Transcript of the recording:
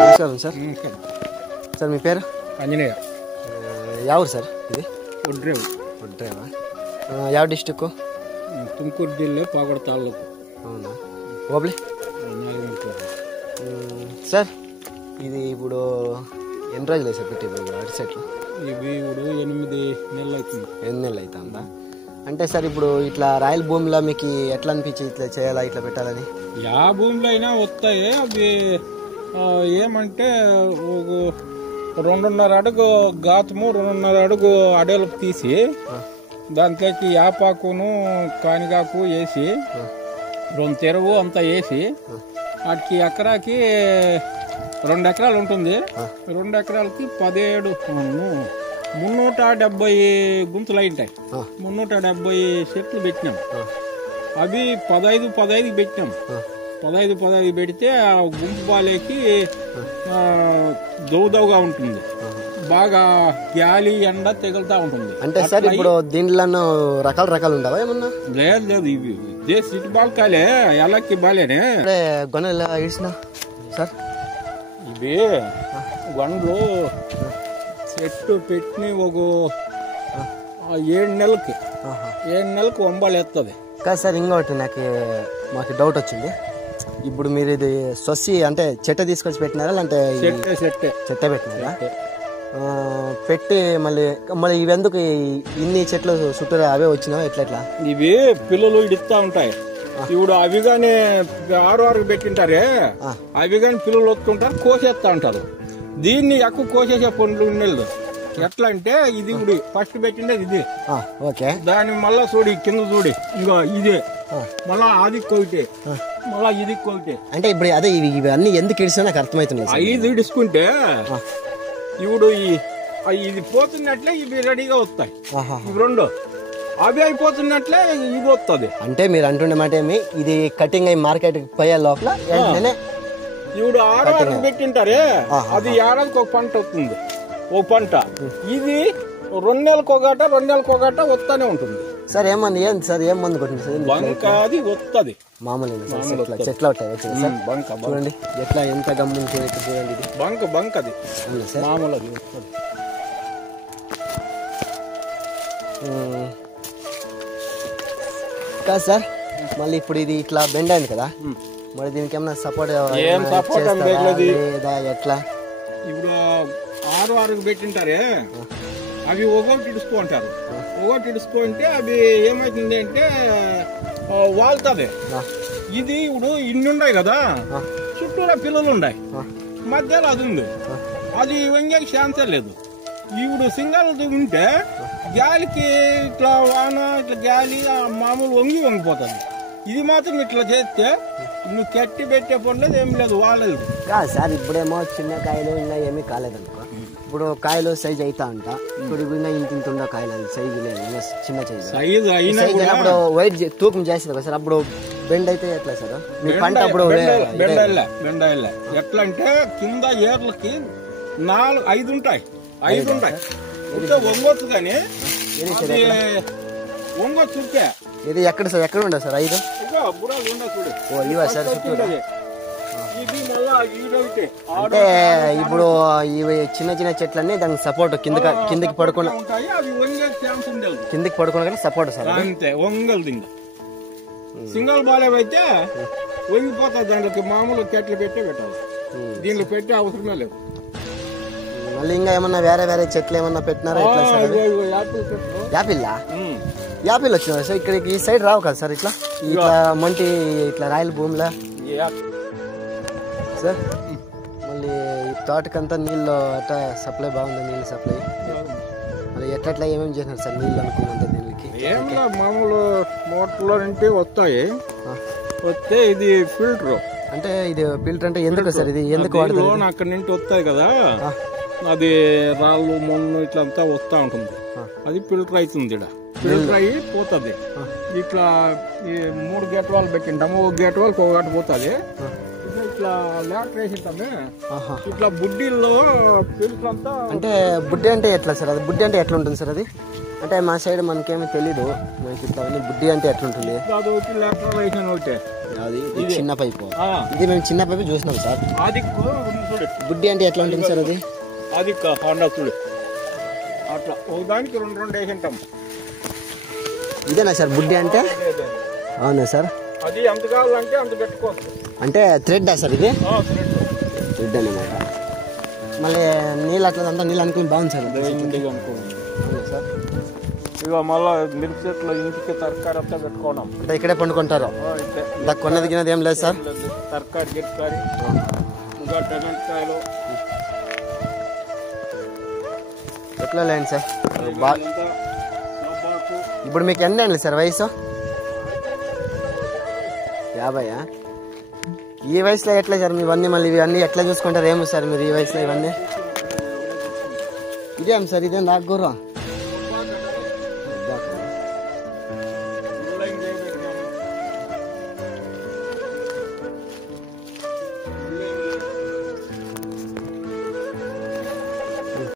నమస్కారం sir. Sir మీ పేరు? Anjaneya. యావూరు sir ఇది? ఒడ్రేవు. ఒడ్రేవా? ಯಾವ డిస్టిక్? ತುಮಕೂರು జిల్లా పాగడ తాలూకు. అవునా? ఓబ్లీ. సార్ ఇది ఇప్పుడు ఎన్ని రోజులు సార్ పెట్టి అటు సెట్లు? ఇవి ఇప్పుడు 8 నెలలు అవుతుంది. 8 నెలలు అవుతుందా? అంటే సార్ ఇప్పుడు ఇట్లా రాయల్ భూమిలో మీకు ఎట్లా అనిపించి ఇట్లా చేయాలా ఇట్లా పెట్టాలని? యా భూమిలో అయినా వస్తాయి అవి. ఏమంటే 2.5 అడుగు గాతము 2.5 అడుగు అడవులకు తీసి దాంట్లోకి యాపాకును కానిగాకు వేసి 2 తెరువు అంతా వేసి వాటికి ఎకరాకి 2 ఎకరాలు ఉంటుంది. 2 ఎకరాలకి 370 గుంతులు అయింటాయి. 370 చెట్లు పెట్టినాం. అవి 15 పెట్టినాం. 15 పెడితే ఆ గుంపు బాలేకి దౌదవుగా ఉంటుంది. బాగా గాలి ఎండ తెగులుతా ఉంటుంది. అంటే సార్ ఇప్పుడు దీంట్లో రకాలు ఉండవా ఏమన్నా? లేదు ఇవి ఇదే సిటీ బాల్కాలే ఎలక్కి బాలేనే గొనెల ఇడిసిన సార్. ఇవి గొండ్లు చెట్టు పెట్టిన ఒక 7 నెలలకు వంబాలు ఎత్తది. కాదు సార్, ఇంకోటి మాకు డౌట్ వచ్చింది. ఇప్పుడు మీరు ఇది సొస్సి అంటే చెట్ట తీసుకొచ్చి పెట్టినారా లేదంటే చెట్ట పెట్టినారా? పెట్టి మళ్ళీ ఇవి ఎందుకు ఇన్ని చెట్లు చుట్టూ అవే వచ్చినావా ఎట్లా? ఇవి పిల్లలు ఇడుస్తా ఉంటాయి. ఇప్పుడు అవి గాని 6 పెట్టింటారే అవి గాని పిల్లలు వస్తుంటారు, కోసేస్తా ఉంటారు. దీన్ని ఎక్కువ కోసేసే పనులు ఉండలేదు. ఎట్లా అంటే ఇది ఇప్పుడు ఫస్ట్ పెట్టిండేది ఇది. ఓకే. దాన్ని మళ్ళా చూడి కింద చూడి ఇంకో ఇదే మళ్ళా అది కొయిటే మళ్ళా ఇది కొయిటే. అంటే ఇప్పుడు అదే ఇవన్నీ ఎందుకు ఇడిసా నాకు అర్థమవుతుంది. 5 ఇడుచుకుంటే ఇప్పుడు ఇది పోతున్నట్లే ఇవి రెడీగా వస్తాయి. ఇవి 2 అవి అయిపోతున్నట్లే ఇది వస్తుంది. అంటే మీరు అంటుండే మాట ఏమి, ఇది కటింగ్ అయ్యి మార్కెట్ పోయే లోపల ఇప్పుడు 6 పెట్టింటారే అది ఏడాదికి ఒక పంట వస్తుంది. ఓ పంట ఇది 2 నెలలకు ఒకట 2 నెలలకు ఒకట వస్తానే ఉంటుంది. సార్ ఏమంది ఏంది సార్, ఏం మందు కొట్టింది సార్? బంక అది వస్తుంది మామూలు చెట్లు ఉంటాయి బంక. చూడండి ఎట్లా ఎంత గమ్ముని చూడండి. ఇది బంక అది మామూలు అది. కాదు సార్, మళ్ళీ ఇప్పుడు ఇది ఇట్లా బెండ్ అయింది కదా, మరి దీనికి ఏమన్నా సపోర్ట్ లేదా ఎట్లా? ఇప్పుడు 6 పెట్టింటారే అవి ఒకటి ఇడుచుకుంటారు. ఒకటి ఇడుచుకుంటే అవి ఏమవుతుంది అంటే వాళ్తుంది. ఇది ఇప్పుడు ఇన్ని ఉన్నాయి కదా, చుట్టూరా పిల్లలు ఉన్నాయి, మధ్యలో అది ఉంది. అది వంగే ఛాన్సే లేదు. ఇప్పుడు సింగల్ ఉంటే గాలికి ఇట్లా వాన ఇట్లా గాలి మామూలు వంగిపోతుంది. ఇది మాత్రం ఇట్లా చేస్తే నువ్వు కట్టి పెట్టే పనులేదు, ఏం లేదు, వాళ్ళదు. కాదు సార్, ఇప్పుడేమో చిన్న కాయలు ఇంకా ఏమీ కాలేదనుకో. ఇప్పుడు కాయలు సైజ్ అవుతా అంట. ఇప్పుడు ఇంత ఉండే కాయలు సైజు లేదు, చిన్న సైజు అయినప్పుడు వెయిట్ తూకం చేస్తుంది కదా సార్, అప్పుడు బెండ్ అయితే ఎట్లా సార్ మీ పంట? అప్పుడు బెండ ఎట్లా అంటే కింద ఏర్లకి 5 ఉంటాయి. వంగొచ్చు కానీ వంగొచ్చు. ఇది ఎక్కడ సార్, ఎక్కడ ఉండదు సార్ 5? ఓ ఇవా సార్ చుట్టూ. అంటే ఇప్పుడు ఇవి చిన్న చెట్లన్నీ దానికి సపోర్ట్ కిందకి పడుకున్నా కానీ సపోర్ట్ సార్. అంతే వంగలు సింగల్ బాలేవైతే వంగిపోతాయి. దాంట్లోకి మామూలు చెట్లు పెట్టే పెట్టాలి, దీనిలో పెట్టే అవసరమే లేదు. మళ్ళీ ఇంకా ఏమన్నా వేరే చెట్లు ఏమన్నా పెట్టినారా? యాపిల్ వచ్చినా సార్? ఇక్కడ ఈ సైడ్ రావు కదా సార్ ఇట్లా మంటి ఇట్లా రాయల భూమిలో సార్. మళ్ళీ ఈ తోటకంతా నీళ్ళు అట్లా సప్లై బాగుంది, నీళ్ళు సప్లై మళ్ళీ ఎట్లా ఏమేమి చేసినారు సార్ నీళ్ళు అనుకున్నంత దీనికి? ఏమన్నా మామూలు మోటార్లో నుండి వస్తాయి. వస్తే ఇది ఫిల్టర్. అంటే ఇది ఫిల్టర్ అంటే ఎందుకు సార్? ఇది ఎందుకు వాడుతుంది? అక్కడ నుండి వస్తాయి కదా, అది రాళ్ళు మొన్ను ఇట్లా అంతా వస్తా ఉంటుంది. అది ఫిల్టర్ అవుతుంది. ఫిల్టర్ అయ్యి పోతుంది. ఇట్లా 3 గేట్ వాళ్ళు పెట్టింటాము. 1 గేట్ వాళ్ళకి 1 గంట పోతుంది. ఇట్లా లేటర్ వేసింటామే. ఇట్లా బుడ్డీల్లో ఫిల్టర్ అంతా. అంటే బుడ్డి అంటే ఎట్లా సార్? అది బుడ్డి అంటే ఎట్లా ఉంటుంది సార్? అది అంటే మా సైడ్ మనకేమీ తెలీదు, మనకి ఇట్లా బుడ్డి అంటే ఎట్లుంటుంది. అది ఇది చిన్న పైపు, ఇది మేము చిన్న పైపు చూసినాం సార్. బుడ్డి అంటే ఎట్లా ఉంటుంది సార్? అది చూడు అట్లా ఒకదానికి రెండు వేసింటాం. ఇదేనా సార్ బుడ్డి అంటే? అవునా సార్? అది ఎంత కావాలంటే అంత పెట్టుకోవచ్చు. అంటే థ్రెడ్డా సార్ ఇది? థ్రెడ్ అన్నమాట. మళ్ళీ నీళ్ళు అట్లా నీళ్ళు అనుకుని బాగుంది సార్. అవునా సార్? ఇక మళ్ళీ మిరప చెట్లు ఇంటికి తరకారీ అంతా పెట్టుకున్నాం. అంటే ఇక్కడే పండుకుంటారు? ఇంకా కొన్నది గిన్నది ఏం లేదు సార్? తరకారీ గిరకారీ ఇంకా టమాటకాయలు ఎట్లా లేండి సార్. ఇప్పుడు మీకు ఎన్ని అండి సార్ వయసు? 50. ఈ వయసులో ఎట్లా సార్ ఇవన్నీ? మళ్ళీ ఇవన్నీ ఎట్లా చూసుకుంటారు? ఏమో సార్ మీరు ఈ వయసులో ఇవన్నీ? ఇదేం సార్? ఇదేం దాగ్గూర?